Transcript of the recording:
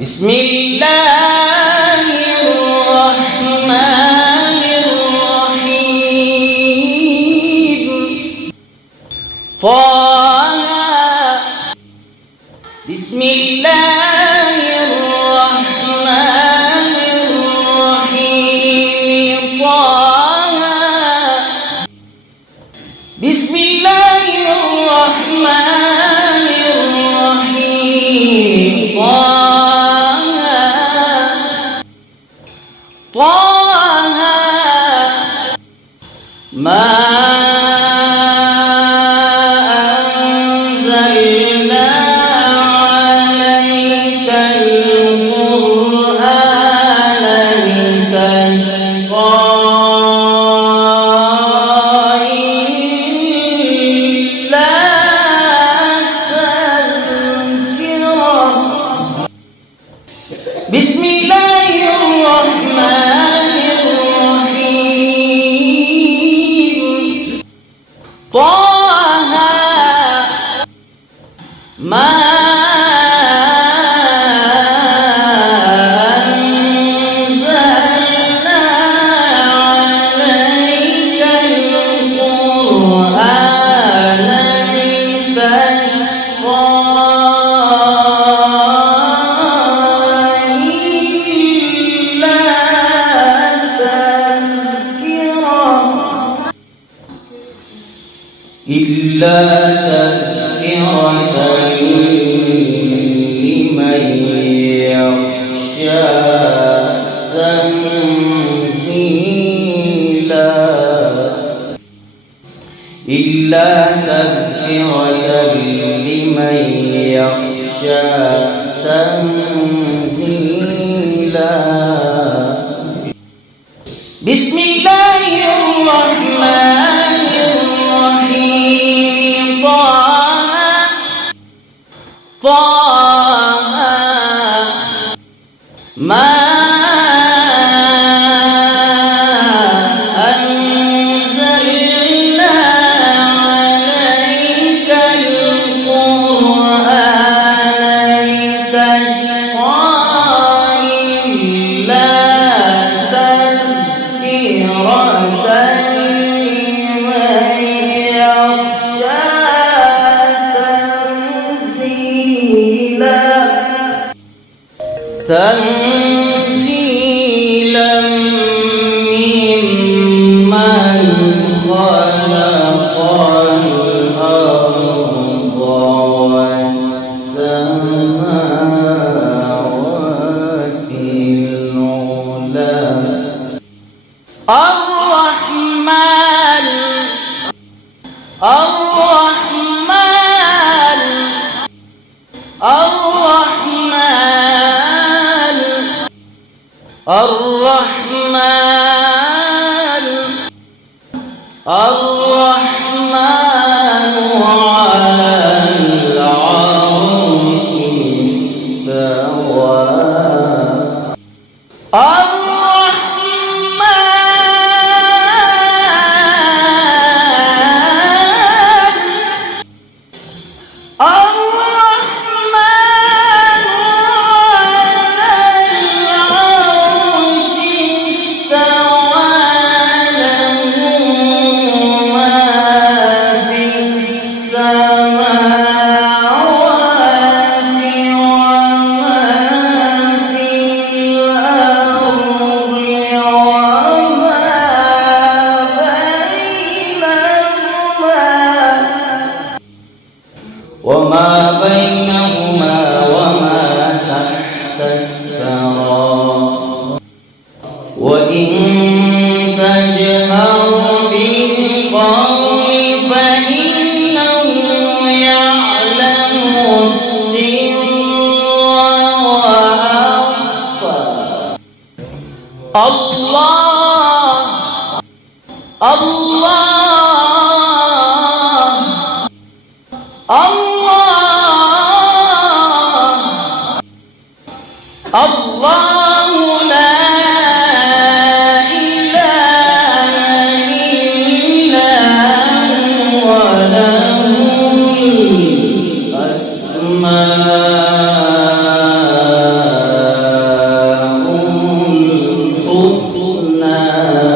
بسم الله الرحمن الرحيم طه بسم الله الرحمن الرحيم طه بسم الله الرحمن الرحيم طه ما أنزلنا عليك القرآن لتشقى إلا تذكرة بسم الله الرحمن الرحيم طه ما أنزلنا عليك القرآن لتشقى إلا تذكرة لمن يخشى تنزيلا إلا تذكرة لمن يخشى تنزيلا بسم الله الرحمن الرحيم طه ما أنزلنا عليك القرآن لتشقى إلا تذكرة لمن يخشى تنزيلا ممن خلق الأرض والسماوات العلى الرحمن على العرش استوى وما بينهما وما تحت الثرى وإن تجهر بالقول فإنه يعلم السر وأخفى الله الله لا إله إلا هو له الأسماء الناس